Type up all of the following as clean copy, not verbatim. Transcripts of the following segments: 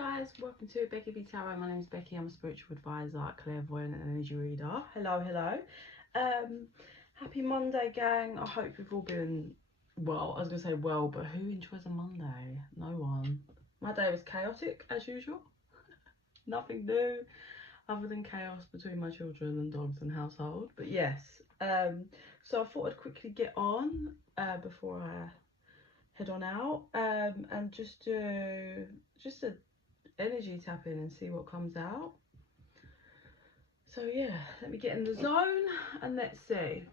guys, welcome to bekibtarot. My name is Becky. I'm a spiritual advisor, clairvoyant and energy reader. Hello. Happy Monday, gang. I hope you've all been well. I was gonna say well, but who enjoys a Monday? No one. My day was chaotic as usual. Nothing new other than chaos between my children and dogs and household. But yes, so I thought I'd quickly get on before I head on out and just do a energy tap in and see what comes out. So yeah, let me get in the zone and let's see.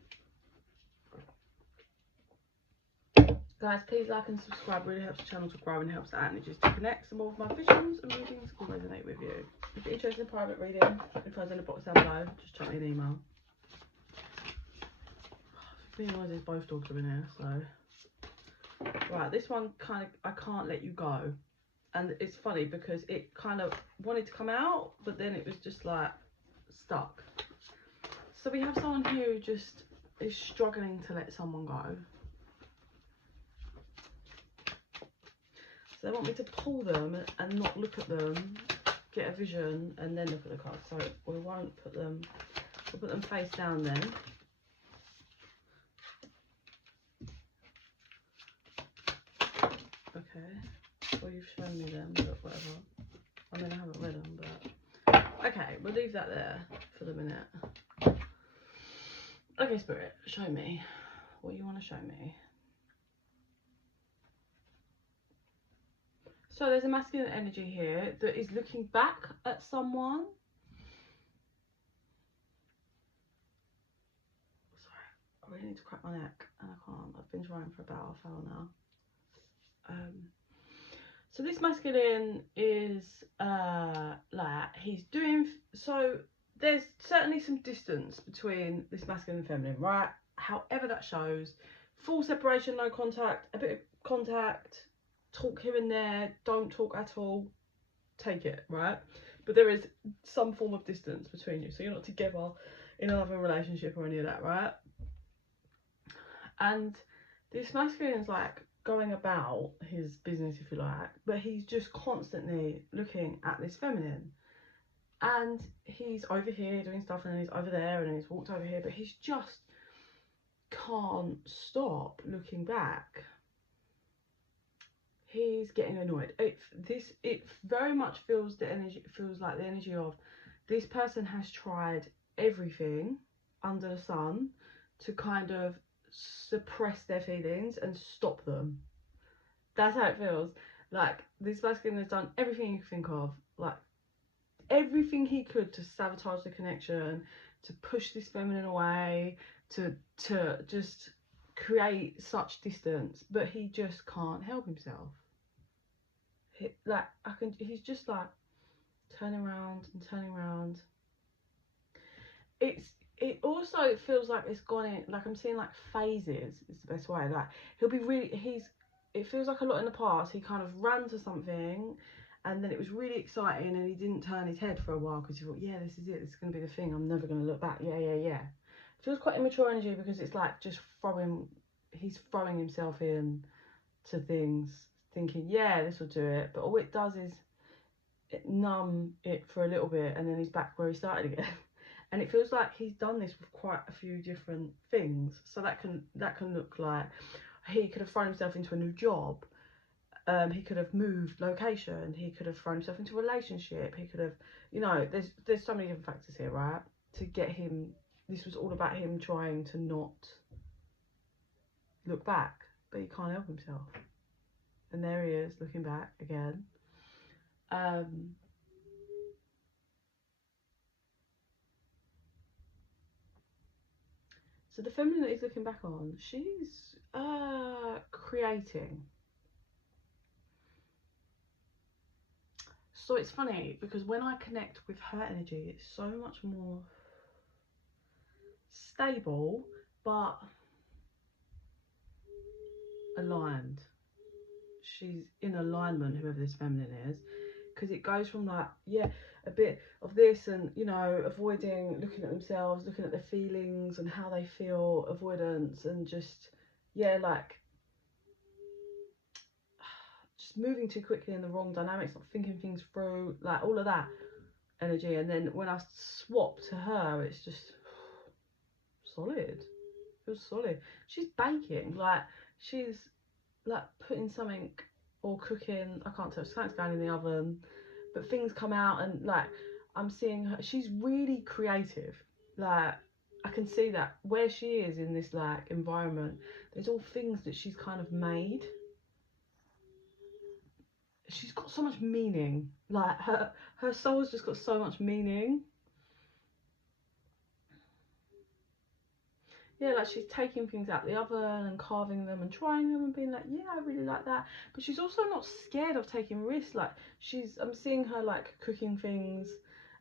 Guys, please like and subscribe. Really helps the channel to grow and helps the energies to connect. Some more of my visions and readings will resonate with you. If you're interested in private reading, info's in the box down below. Just chuck me an email. Me and noises, both dogs are in here, so right, this one kind of, I can't let you go. And it's funny because it kind of wanted to come out, but then it was just like stuck. So we have someone here who just is struggling to let someone go. So they want me to pull them and not look at them, get a vision, and then look at the cards. So we won't put them, we'll put them face down then. Okay, well you've shown me them, but whatever. I mean, I haven't read them, but okay, we'll leave that there for the minute. Okay, Spirit, show me what you want to show me. So there's a masculine energy here that is looking back at someone. Sorry, I really need to crack my neck and I can't. I've been trying for about half an hour now. So this masculine is like he's doing, so there's certainly some distance between this masculine and feminine, right? However that shows, full separation, no contact, a bit of contact, talk here and there, don't talk at all, take it, right? But there is some form of distance between you, so you're not together in a loving relationship or any of that, right? And this masculine is like going about his business, if you like, but he's just constantly looking at this feminine, and he's over here doing stuff and then he's over there and then he's walked over here, but he's just can't stop looking back. He's getting annoyed. It very much feels the energy, feels like the energy of this person has tried everything under the sun to kind of suppress their feelings and stop them. That's how it feels. Like this masculine has done everything you can think of, like everything he could to sabotage the connection, to push this feminine away, to just create such distance, but he just can't help himself. He's just like turning around and turning around. It also feels like it's gone in, like I'm seeing like phases is the best way. Like he'll be really, it feels like a lot in the past he kind of ran to something and then it was really exciting and he didn't turn his head for a while because he thought, yeah, this is it, this is going to be the thing, I'm never going to look back. Yeah. It feels quite immature energy because it's like just he's throwing himself in to things thinking, yeah, this will do it, but all it does is numb it for a little bit and then he's back where he started again. And it feels like he's done this with quite a few different things. So that can look like he could have thrown himself into a new job. He could have moved location. He could have thrown himself into a relationship. He could have, you know, there's so many different factors here, right? To get him, this was all about him trying to not look back, but he can't help himself. And there he is looking back again. So the feminine that he's looking back on, she's creating. So it's funny because when I connect with her energy, it's so much more stable, but aligned. She's in alignment, whoever this feminine is, because it goes from like, yeah, a bit of this and, you know, avoiding looking at themselves, looking at their feelings and how they feel, avoidance, and just, yeah, like just moving too quickly in the wrong dynamics, not thinking things through, like all of that energy. And then when I swap to her, it's just solid. Feels solid. She's baking, like she's like putting something or cooking. I can't tell. Something's going in the oven, but things come out, and like I'm seeing her. She's really creative. Like I can see that where she is in this like environment. There's all things that she's kind of made. She's got so much meaning. Like her soul's just got so much meaning. Yeah, like she's taking things out the oven and carving them and trying them and being like, yeah, I really like that. But she's also not scared of taking risks. Like I'm seeing her like cooking things,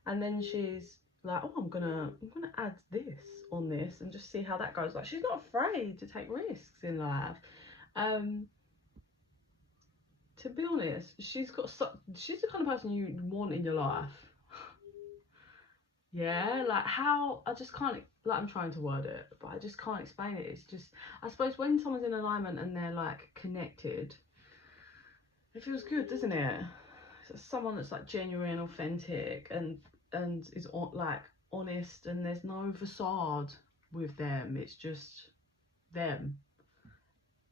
and then she's like, oh, I'm gonna add this on this and just see how that goes. Like she's not afraid to take risks in life. To be honest, she's the kind of person you want in your life. Yeah, like how I just can't, like I'm trying to word it, but I just can't explain it. It's just, I suppose when someone's in alignment and they're like connected, it feels good, doesn't it? So someone that's like genuine, authentic, and is like honest, and there's no facade with them. It's just them,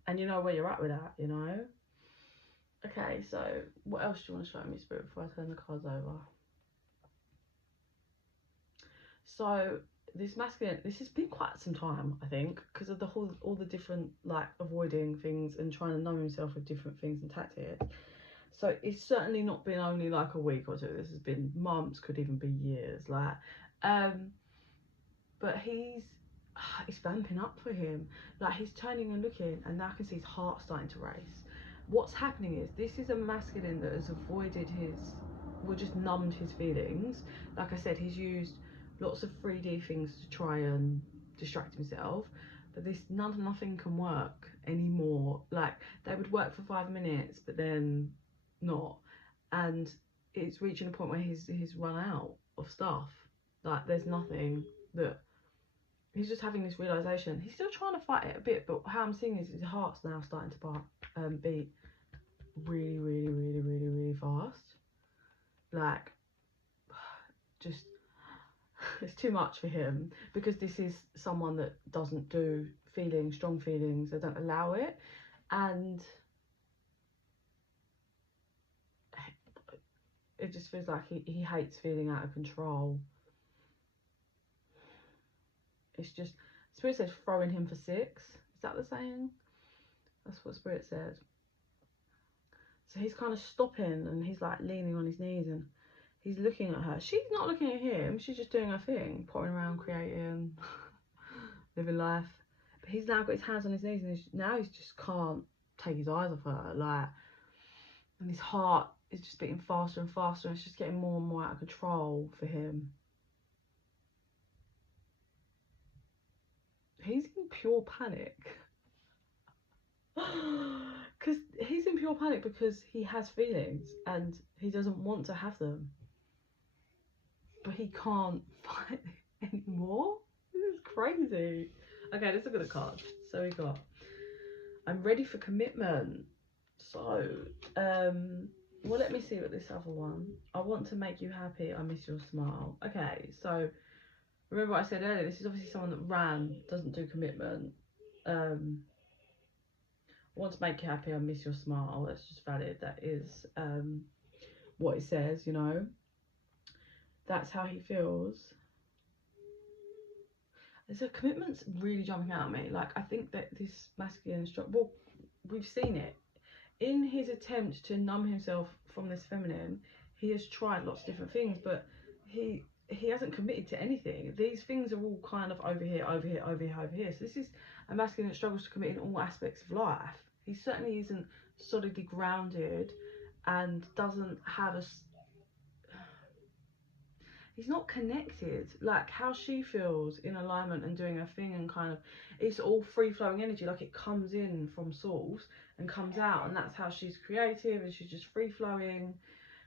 and you know where you're at with that, you know. Okay, so what else do you want to show me, Spirit, before I turn the cards over? So this masculine, this has been quite some time, I think, because of all the different like avoiding things and trying to numb himself with different things and tactics. So it's certainly not been only like a week or two. This has been months, could even be years. Like, but it's vamping up for him. Like he's turning and looking, and now I can see his heart starting to race. What's happening is this is a masculine that has avoided just numbed his feelings. Like I said, he's used lots of 3D things to try and distract himself, but nothing can work anymore. Like they would work for 5 minutes, but then not, and it's reaching a point where he's run out of stuff. Like there's nothing that he's just having this realization. He's still trying to fight it a bit, but how I'm seeing is his heart's now starting to beat really, really, really, really, really fast. Like just it's too much for him, because this is someone that doesn't do strong feelings. They don't allow it, and it just feels like he hates feeling out of control. It's just, Spirit said throwing him for 6. Is that the saying? That's what Spirit said. So he's kind of stopping, and he's like leaning on his knees, and he's looking at her. She's not looking at him. She's just doing her thing, potting around, creating, living life. But he's now got his hands on his knees, and now he just can't take his eyes off her. Like, and his heart is just beating faster and faster, and it's just getting more and more out of control for him. He's in pure panic. Because he's in pure panic because he has feelings and he doesn't want to have them, but he can't fight anymore. This is crazy. Okay, let's look at the cards. So we got, I'm ready for commitment. So well, let me see what this other one, I want to make you happy, I miss your smile. Okay, so remember what I said earlier, this is obviously someone that doesn't do commitment. I want to make you happy, I miss your smile. That's just valid. That is what it says, you know. That's how he feels. There's a commitment's really jumping out at me. Like, I think that this masculine well, we've seen it. In his attempt to numb himself from this feminine, he has tried lots of different things, but he hasn't committed to anything. These things are all kind of over here, over here, over here, over here. So this is a masculine that struggles to commit in all aspects of life. He certainly isn't solidly grounded and doesn't have he's not connected. Like how she feels in alignment and doing her thing, and kind of, it's all free-flowing energy. Like it comes in from source and comes out, and that's how she's creative, and she's just free-flowing.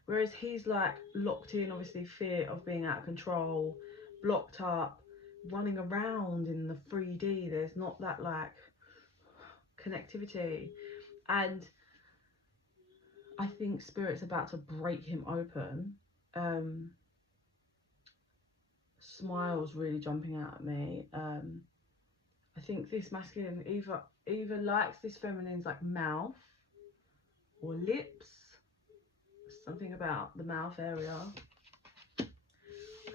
Whereas he's like locked in, obviously, fear of being out of control, blocked up, running around in the 3D. There's not that like connectivity. And I think Spirit's about to break him open. Smiles really jumping out at me. I think this masculine either likes this feminine's like mouth or lips, something about the mouth area.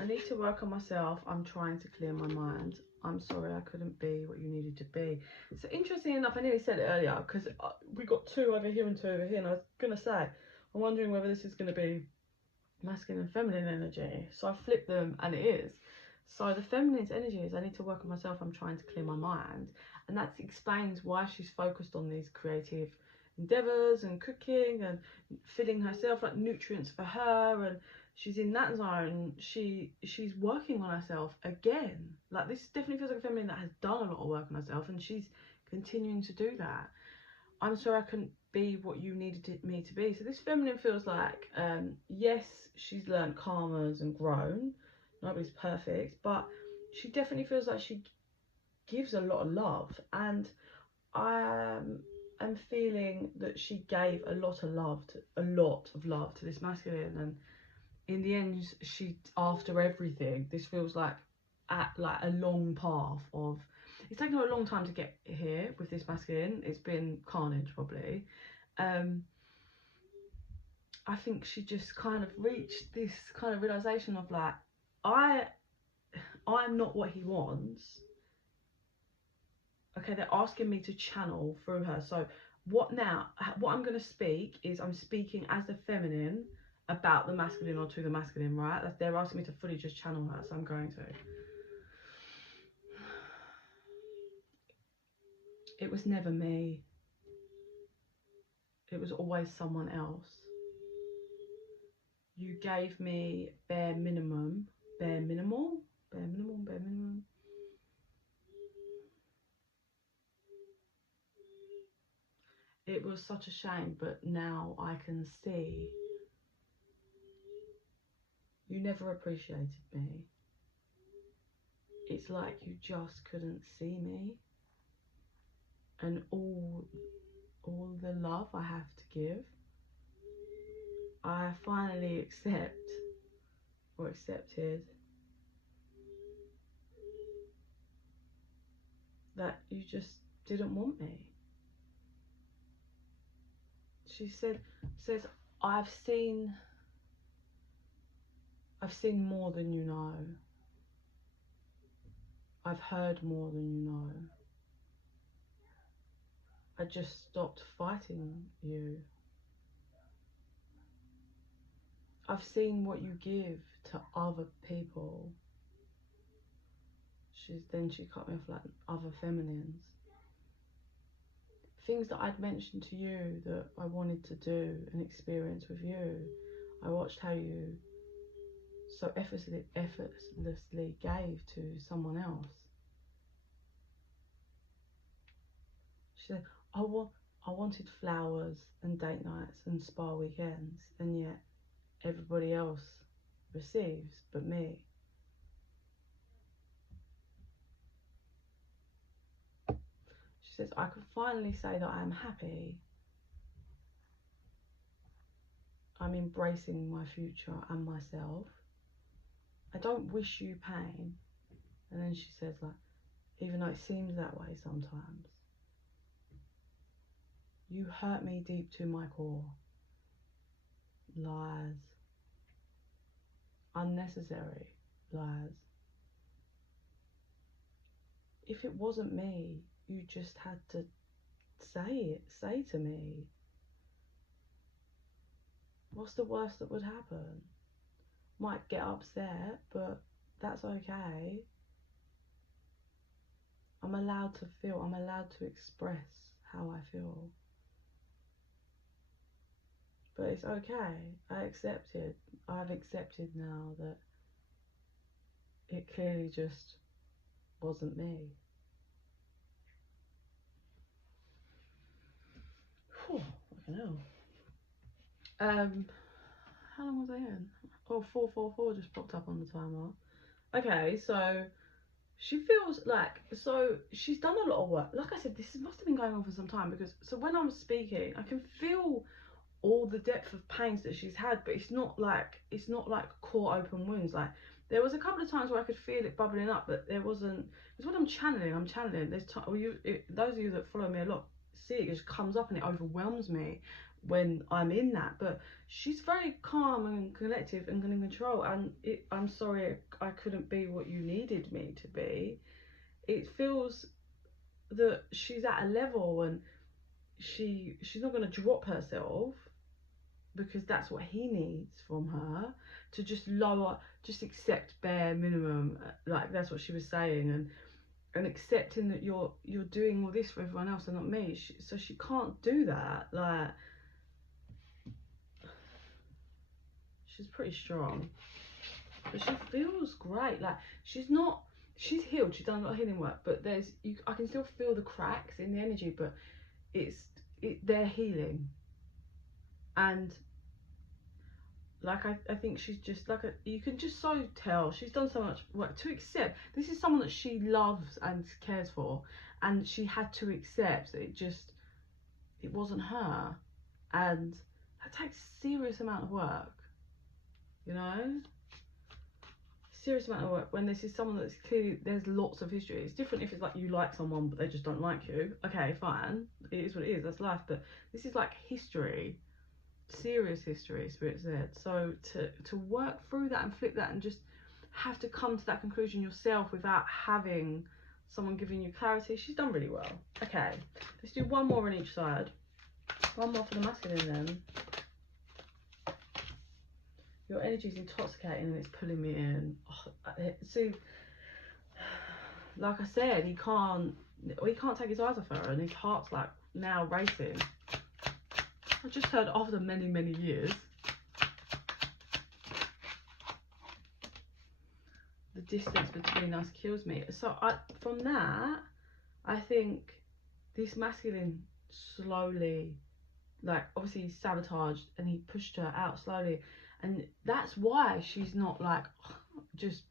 I need to work on myself. I'm trying to clear my mind. I'm sorry I couldn't be what you needed to be. So interesting enough, I nearly said it earlier because we got 2 over here and 2 over here, and I was gonna say I'm wondering whether this is gonna be masculine and feminine energy. So I flipped them and it is. So the feminine's energy is I need to work on myself. I'm trying to clear my mind, and that explains why she's focused on these creative endeavors and cooking and filling herself like nutrients for her, and she's in that zone. She's working on herself again. Like this definitely feels like a feminine that has done a lot of work on herself, and she's continuing to do that. I'm sorry I couldn't be what you needed me to be. So this feminine feels like yes, she's learned karmas and grown. Nobody's perfect, but she definitely feels like she gives a lot of love, and I am feeling that she gave a lot of love to this masculine, and in the end she, after everything, this feels like a long path of, it's taken her a long time to get here with this masculine. It's been carnage probably. I think she just kind of reached this kind of realization of like, I'm not what he wants. Okay, they're asking me to channel through her. So what I'm going to speak is, I'm speaking as the feminine about the masculine or to the masculine, right? They're asking me to fully just channel her, so I'm going to. It was never me. It was always someone else. You gave me bare minimum. It was such a shame, but now I can see you never appreciated me. It's like you just couldn't see me, and all the love I have to give, I finally accepted that you just didn't want me. She says, I've seen more than you know. I've heard more than you know. I just stopped fighting you. I've seen what you give to other people. She cut me off like other feminines. Things that I'd mentioned to you that I wanted to do and experience with you. I watched how you so effortlessly gave to someone else. She said, I wanted flowers and date nights and spa weekends, and yet everybody else receives but me. She says, I can finally say that I am happy. I'm embracing my future and myself. I don't wish you pain. And then she says, like, even though it seems that way sometimes, you hurt me deep to my core. Lies. Unnecessary lies. If it wasn't me, you just had to say to me. What's the worst that would happen? Might get upset, but that's okay. I'm allowed to feel, I'm allowed to express how I feel. But it's okay. I've accepted now that it clearly just wasn't me. Whew, fucking hell. How long was I in? Oh, 444 just popped up on the timer. Okay, so she feels like, so she's done a lot of work. Like I said, this must have been going on for some time, because so when I'm speaking, I can feel all the depth of pains that she's had, but it's not like core open wounds. Like there was a couple of times where I could feel it bubbling up, but there wasn't. It's what I'm channeling. There's time. Those of you that follow me a lot see it just comes up and it overwhelms me when I'm in that. But she's very calm and collective and in control. And I'm sorry I couldn't be what you needed me to be. It feels that she's at a level and she's not going to drop herself, because that's what he needs from her, to just just accept bare minimum. Like that's what she was saying, and accepting that you're doing all this for everyone else and not me. So she can't do that. Like she's pretty strong, but she feels great. Like she's healed. She's done a lot of healing work, but I can still feel the cracks in the energy, but they're healing. And like I think she's just like you can just so tell she's done so much work to accept this is someone that she loves and cares for, and she had to accept that it wasn't her, and that takes serious amount of work, you know, serious amount of work when this is someone that's clearly, there's lots of history. It's different if it's like you like someone but they just don't like you. Okay, fine, it is what it is, that's life. But this is like history, serious history, Spirit said. So to work through that and flip that and just have to come to that conclusion yourself without having someone giving you clarity, she's done really well. Okay, let's do one more on each side. One more for the masculine then. Your energy is intoxicating and it's pulling me in. Oh, see, like I said, he can't take his eyes off her, and his heart's like now racing. I just heard after many, many years. The distance between us kills me. So from that, I think this masculine slowly, like obviously he sabotaged and he pushed her out slowly. And that's why she's not like, just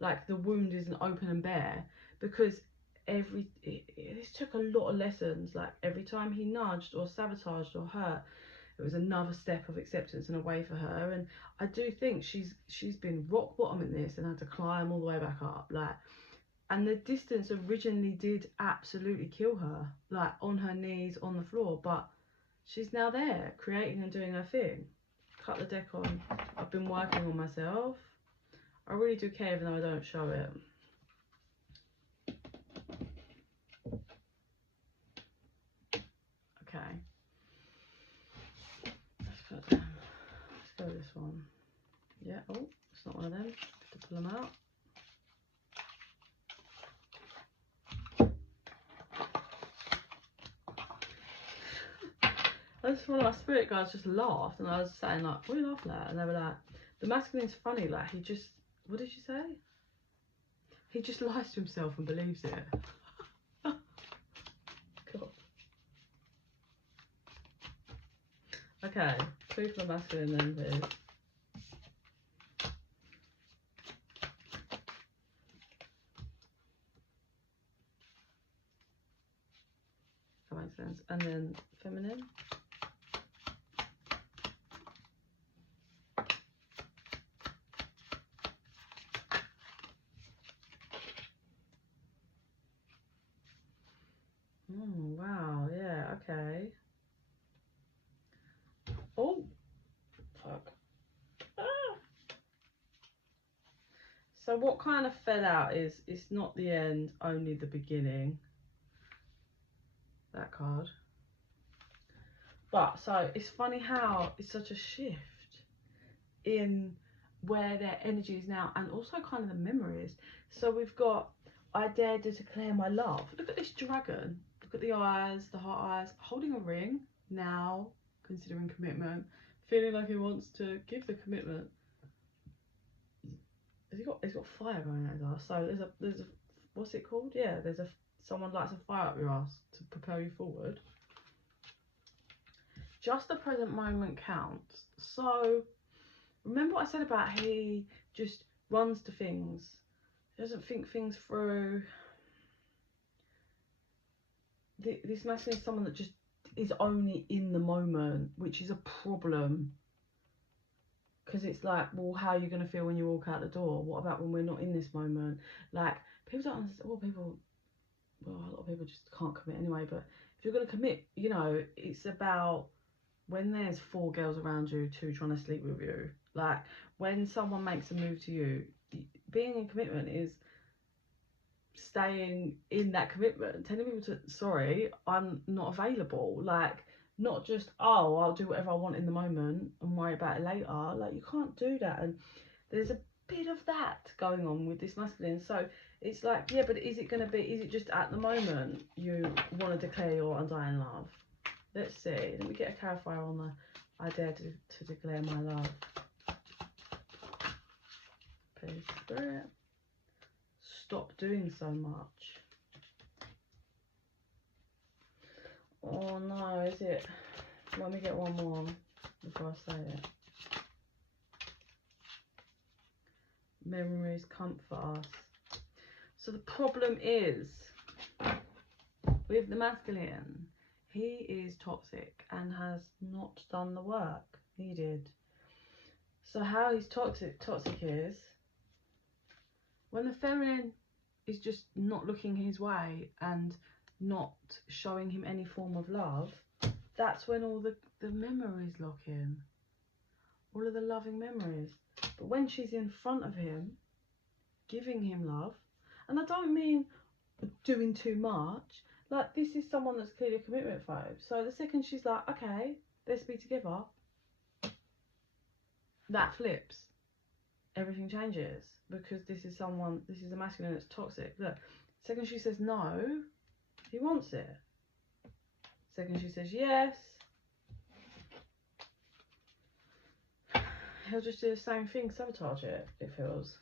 like the wound isn't open and bare, because this took a lot of lessons. Like every time he nudged or sabotaged or hurt, it was another step of acceptance and a way for her. And I do think she's been rock bottom in this and had to climb all the way back up. Like, and the distance originally did absolutely kill her, like on her knees on the floor, but she's now there creating and doing her thing. Cut the deck on. I've been working on myself. I really do care even though I don't show it. Okay. Let's go with this one. Yeah, oh, it's not one of them. Have to pull them out. One of my spirit guides just laughed, and I was saying like, what are you laughing at? And they were like, the masculine's funny, like he just, what did you say? He just lies to himself and believes it. God. Okay, two for the masculine then, please. That makes sense. And then feminine. Wow, yeah, okay. Oh, fuck. Ah. So what kind of fell out is, it's not the end, only the beginning. That card. But, so, it's funny how it's such a shift in where their energy is now, and also kind of the memories. So we've got, I dare to declare my love. Look at this dragon. Look at the eyes, the heart eyes, holding a ring, now considering commitment, feeling like he wants to give the commitment. He's got fire going out his ass. So there's a what's it called? Yeah, someone lights a fire up your ass to propel you forward. Just the present moment counts. So remember what I said about he just runs to things, he doesn't think things through. This masculine is someone that just is only in the moment, which is a problem. Because it's like, well, how are you going to feel when you walk out the door? What about when we're not in this moment? Like, people don't understand. Well, a lot of people just can't commit anyway. But if you're going to commit, you know, it's about when there's 4 girls around you, 2 trying to sleep with you. Like, when someone makes a move to you, being in commitment is staying in that commitment, telling people to, sorry, I'm not available. Like, not just, oh, I'll do whatever I want in the moment and worry about it later. Like, you can't do that. And there's a bit of that going on with this masculine. So it's like, yeah, but is it just at the moment you want to declare your undying love? Let's see. Let me get a clarifier on the I dare to declare my love. Please, Spirit, stop doing so much. Oh no, is it? Let me get one more before I say it. Memories comfort us. So the problem is with the masculine, he is toxic and has not done the work needed. So how he's toxic is when the feminine is just not looking his way and not showing him any form of love, that's when all the memories lock in. All of the loving memories. But when she's in front of him, giving him love, and I don't mean doing too much, like this is someone that's clearly a commitment phobe. So the second she's like, okay, let's be together, that flips. Everything changes because this is a masculine that's toxic. Look, second she says no, he wants it. Second she says yes, he'll just do the same thing, sabotage it feels.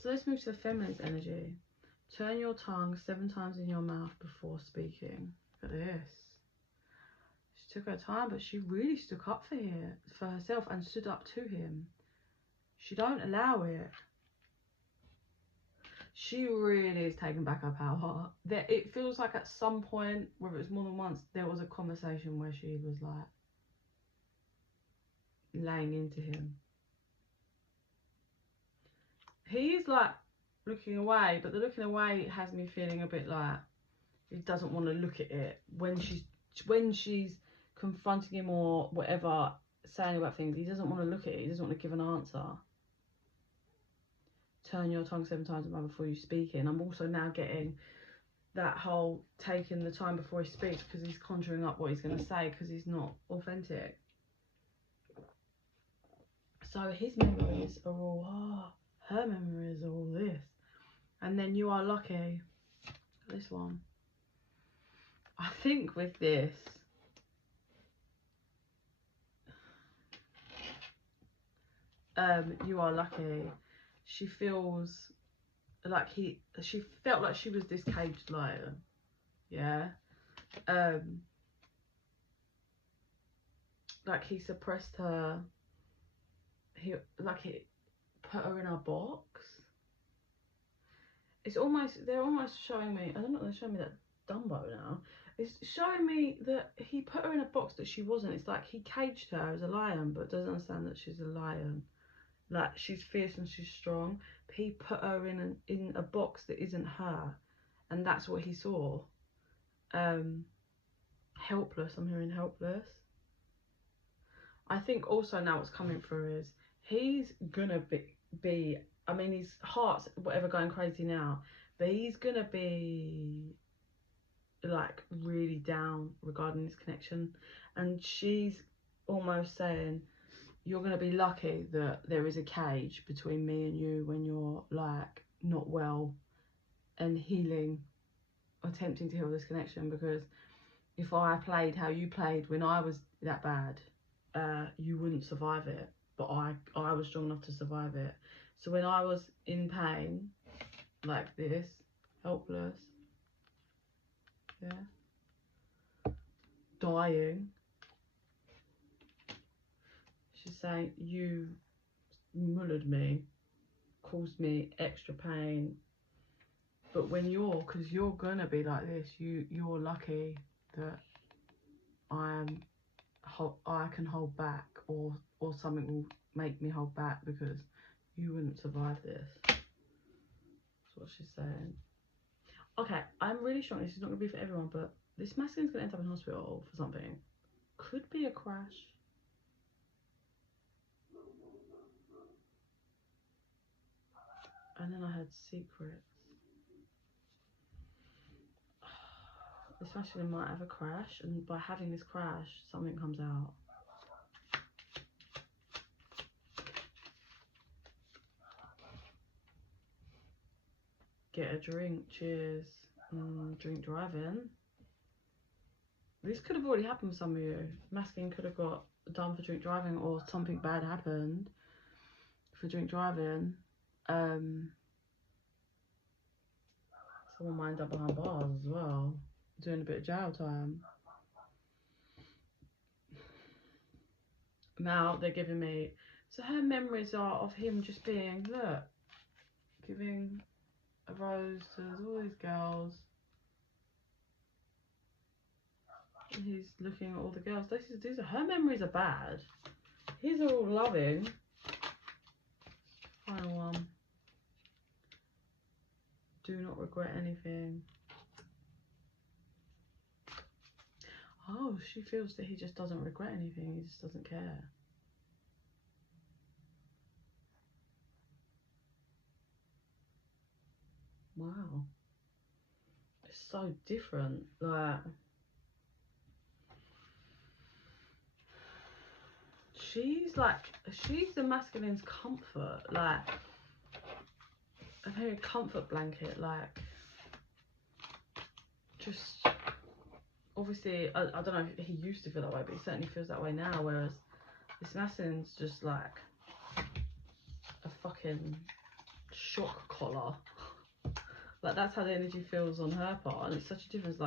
So let's move to the feminine's energy. Turn your tongue 7 times in your mouth before speaking. Look at this. She took her time, but she really stuck up for herself and stood up to him. She don't allow it. She really is taking back her power. It feels like at some point, whether it's more than once, there was a conversation where she was like laying into him. He's like looking away, but the looking away has me feeling a bit like he doesn't want to look at it when she's confronting him or whatever, saying about things. He doesn't want to look at it. He doesn't want to give an answer. Turn your tongue 7 times before you speak it. I'm also now getting that whole taking the time before he speaks because he's conjuring up what he's going to say because he's not authentic. So his memories are all, her memories are all this. And then you are lucky. This one. I think with this, you are lucky. She feels like she felt like she was this caged lion. Yeah. Like he suppressed her. He put her in a box. They're almost showing me, I don't know, they're showing me that Dumbo now. It's showing me that he put her in a box that she wasn't. It's like he caged her as a lion, but doesn't understand that she's a lion. Like, she's fierce and she's strong, but he put her in a box that isn't her, and that's what he saw. Helpless, I'm hearing helpless. I think also now what's coming through is he's gonna be I mean, his heart's whatever going crazy now, but he's gonna be like really down regarding this connection, and she's almost saying, you're going to be lucky that there is a cage between me and you when you're like not well and healing, attempting to heal this connection, because if I played how you played when I was that bad, you wouldn't survive it, but I was strong enough to survive it. So when I was in pain like this, helpless, yeah, dying, she's saying, you mullered me, caused me extra pain, but when because you're gonna be like this, you're lucky that I can hold back, or something will make me hold back because you wouldn't survive this. That's what she's saying. Okay, I'm really strong. This is not going to be for everyone, but this masculine's going to end up in hospital for something. Could be a crash. And then I had secrets. This masculine might have a crash, and by having this crash, something comes out. Get a drink, cheers. Drink driving. This could have already happened with some of you. Masculine could have got done for drink driving, or something bad happened for drink driving. Someone might end up behind bars as well, doing a bit of jail time. Now they're giving me, so her memories are of him just being, look, giving a rose to all these girls. And he's looking at all the girls. These are her memories are bad. His are all loving. Final one. Do not regret anything. Oh, she feels that he just doesn't regret anything. He just doesn't care. Wow. It's so different. Like, she's the masculine's comfort. Like, a very comfort blanket. Like, just, obviously, I don't know if he used to feel that way, but he certainly feels that way now. Whereas this masculine's just like a fucking shock collar. Like, that's how the energy feels on her part, and it's such a difference.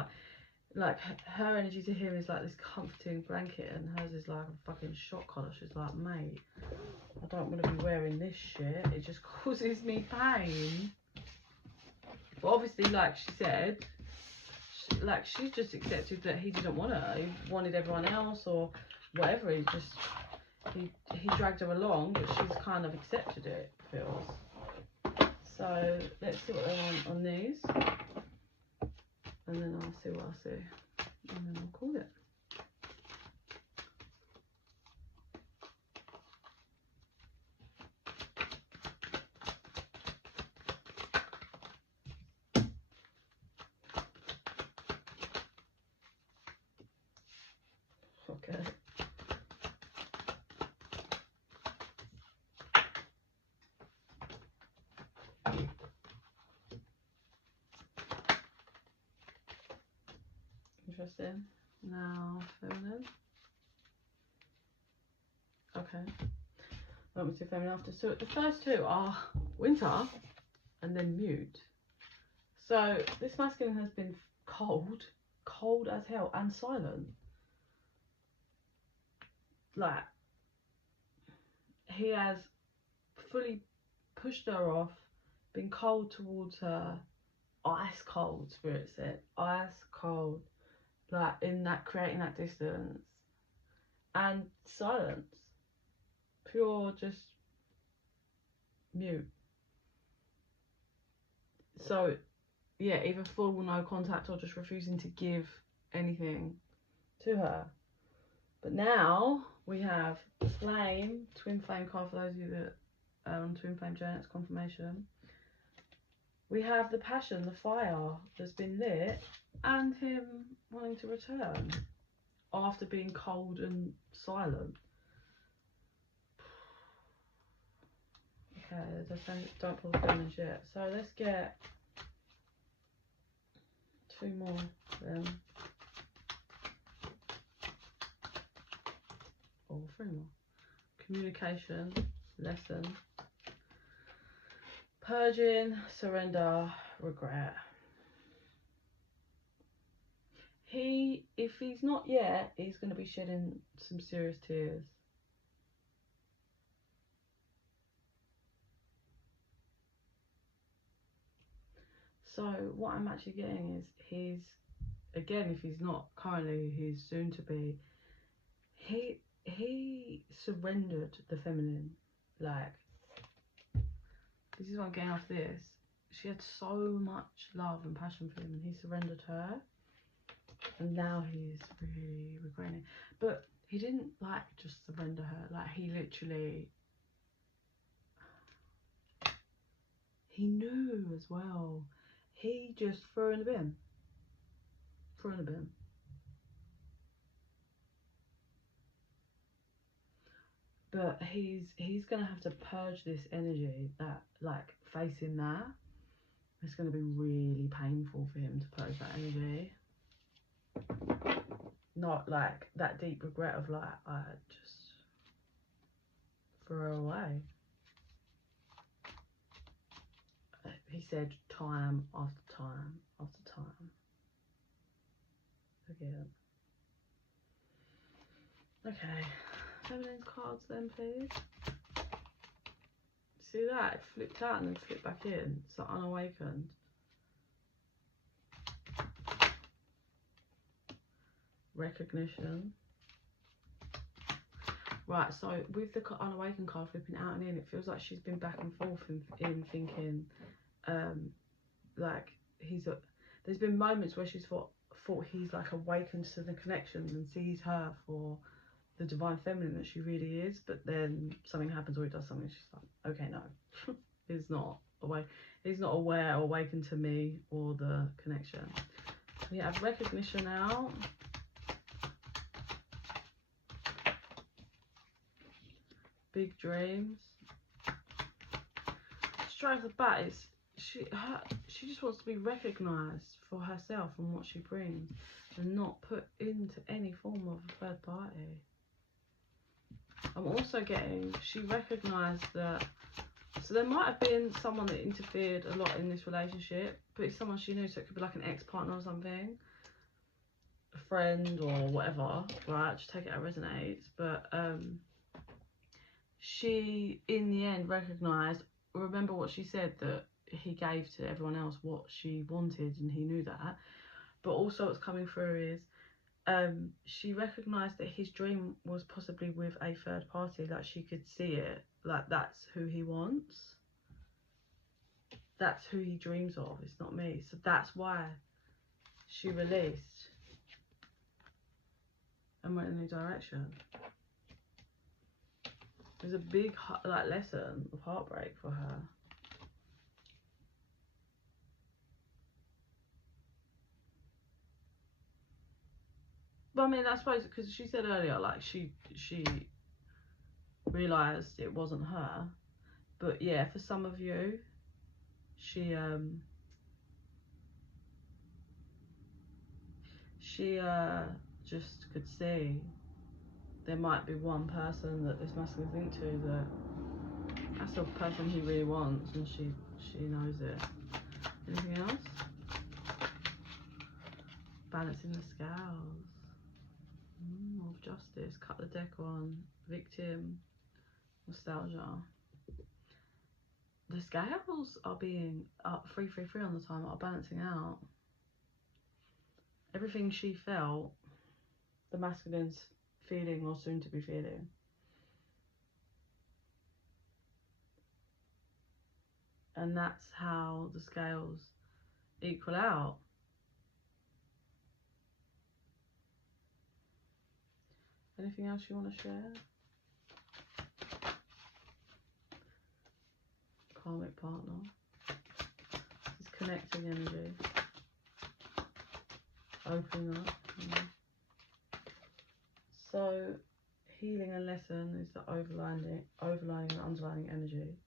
Like her energy to him is like this comforting blanket, and hers is like a fucking shock collar. She's like, mate, I don't want to be wearing this shit. It just causes me pain. But obviously, like she said, she just accepted that he didn't want her. He wanted everyone else or whatever. He dragged her along, but she's kind of accepted it, feels. So let's see what they want on these, and then I'll see what I see, and then I'll call it. Okay. Interesting. Now, feminine. Okay. Want me to do feminine after? So the first two are winter and then mute. So this masculine has been cold as hell, and silent. Like, he has fully pushed her off, been cold towards her, ice cold, spirit said, ice cold, like in that, creating that distance, and silence, pure, just mute. So yeah, either full no contact or just refusing to give anything to her. But now we have flame, twin flame card for those of you that are on twin flame journey, it's confirmation. We have the passion, the fire that's been lit, and him wanting to return after being cold and silent. Okay, don't pull the feelings yet. So let's get two more then. Or three more. Communication, lesson, purging, surrender, regret. If he's not yet, he's going to be shedding some serious tears. So what I'm actually getting is again, if he's not currently, he's soon to be. He surrendered the feminine. Like, this is what I'm getting off this. She had so much love and passion for him, and he surrendered her. And now he's really regretting it. But he didn't, like, just surrender her. Like, he literally... He knew as well. He just threw in the bin. Threw in the bin. But he's going to have to purge this energy that, like, facing that. It's going to be really painful for him to purge that energy. Not like that deep regret of like, I just threw her away. He said time after time after time again. Okay, feminine cards then, please. See that? It flipped out and then flipped back in. It's like unawakened. Recognition. Right, so with the unawakened card flipping out and in, it feels like she's been back and forth in thinking, like there's been moments where she's thought he's like awakened to the connection and sees her for the divine feminine that she really is, but then something happens or he does something, she's like, okay, no, he's not aware or awakened to me or the connection. We have recognition out. Big dreams. Straight off the bat, it's she just wants to be recognised for herself and what she brings, and not put into any form of a third party. I'm also getting she recognised that. So there might have been someone that interfered a lot in this relationship, but it's someone she knew, so it could be like an ex-partner or something, a friend or whatever, right? Just take it how it resonates. But she, in the end, recognised, remember what she said, that he gave to everyone else what she wanted, and he knew that. But also what's coming through is she recognised that his dream was possibly with a third party, like she could see it, like that's who he wants, that's who he dreams of, it's not me. So that's why she released and went in a new direction. There's a big like lesson of heartbreak for her. But I mean, I suppose because she said earlier, like she realised it wasn't her. But yeah, for some of you, she just could see there might be one person that this masculine linked to that's the person he really wants, and she knows it. Anything else? Balancing the scales. Of justice. Cut the deck on. Victim. Nostalgia. The scales are being 333 on the time, are balancing out. Everything she felt, the masculine's feeling or soon to be feeling. And that's how the scales equal out. Anything else you want to share? Karmic partner. This is connecting energy. Opening up. So healing and lesson is the overlining and underlining energy.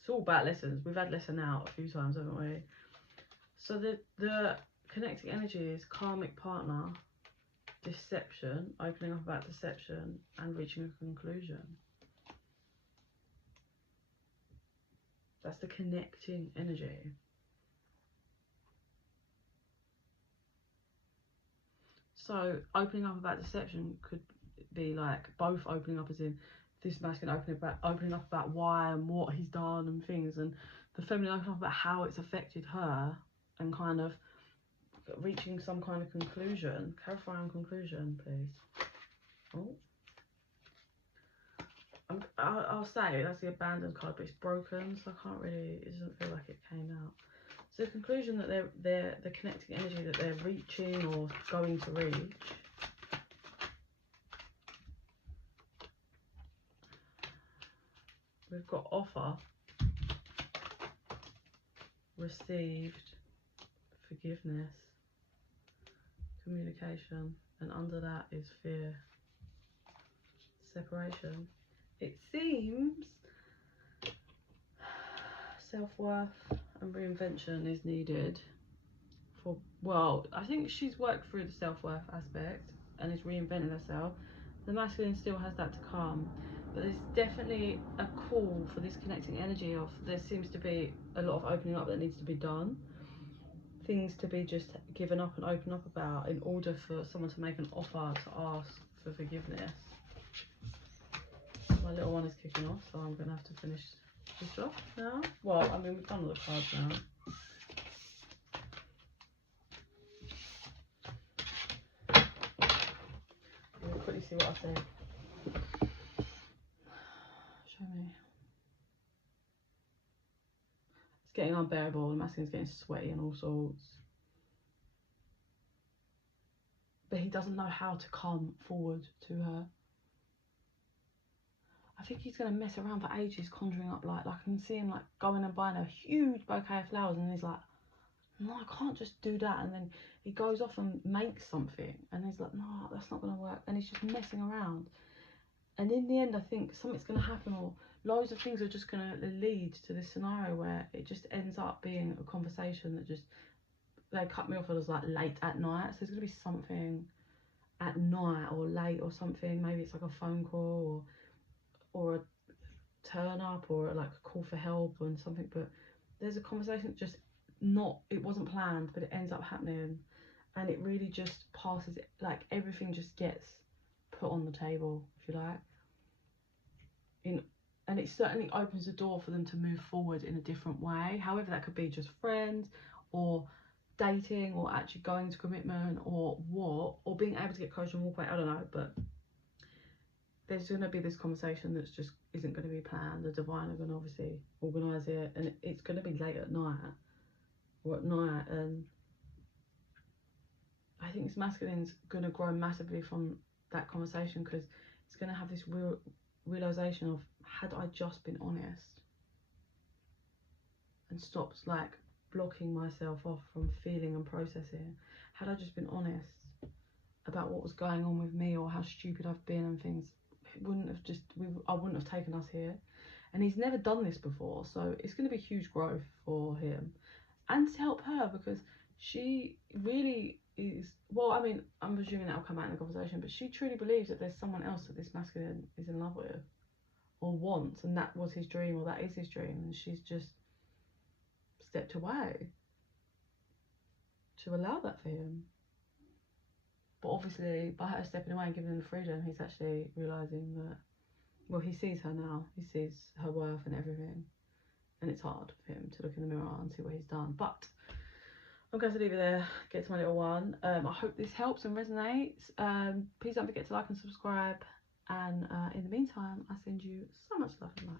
It's all about lessons. We've had lesson out a few times, haven't we? So the connecting energy is karmic partner, deception, opening up about deception and reaching a conclusion. That's the connecting energy. So opening up about deception could be like both opening up, as in this masculine opening up about why and what he's done and things, and the feminine opening up about how it's affected her and kind of reaching some kind of conclusion. Clarifying conclusion, please. Oh. I'll say that's the abandoned card, but it's broken, so I can't really, it doesn't feel like it came out. So the conclusion that they're the connecting energy that they're reaching or going to reach. We've got offer, received, forgiveness, communication, and under that is fear, separation. It seems self-worth and reinvention is needed for, well, I think she's worked through the self-worth aspect and is reinventing herself. The masculine still has that to come, but there's definitely a call for this connecting energy of, there seems to be a lot of opening up that needs to be done, things to be just given up and open up about in order for someone to make an offer to ask for forgiveness. My little one is kicking off, so I'm going to have to finish this off now. Well, I mean, we've done all the cards now. Let me quickly see what I say. Show me. It's getting unbearable. The masculine's getting sweaty and all sorts. But he doesn't know how to come forward to her. I think he's going to mess around for ages, conjuring up, like I can see him like going and buying a huge bouquet of flowers, and he's like, no, I can't just do that. And then he goes off and makes something, and he's like, no, that's not going to work. And he's just messing around. And in the end, I think something's going to happen, or loads of things are just going to lead to this scenario where it just ends up being a conversation that just, they cut me off, it was like late at night. So there's going to be something at night or late or something. Maybe it's like a phone call or a turn up or like a call for help and something, but there's a conversation that just it wasn't planned, but it ends up happening, and it really just passes it, like everything just gets put on the table, if you like, and it certainly opens the door for them to move forward in a different way. However, that could be just friends or dating or actually going to commitment or being able to get close and walk away, I don't know, but there's going to be this conversation that's just isn't going to be planned. The divine are going to obviously organise it, and it's going to be late at night or at night, and I think this masculine's going to grow massively from that conversation, because it's going to have this realisation of, had I just been honest and stopped like blocking myself off from feeling and processing, had I just been honest about what was going on with me or how stupid I've been and things, I wouldn't have taken us here. And he's never done this before, so it's going to be huge growth for him and to help her, because she really is, well, I mean, I'm presuming that'll come out in the conversation, but she truly believes that there's someone else that this masculine is in love with or wants, and that was his dream, or that is his dream, and she's just stepped away to allow that for him. But obviously, by her stepping away and giving him the freedom, he's actually realising that, well, he sees her now, he sees her worth and everything, and it's hard for him to look in the mirror and see what he's done. But I'm going to leave it there, get to my little one. I hope this helps and resonates. Please don't forget to like and subscribe, and in the meantime, I send you so much love and light.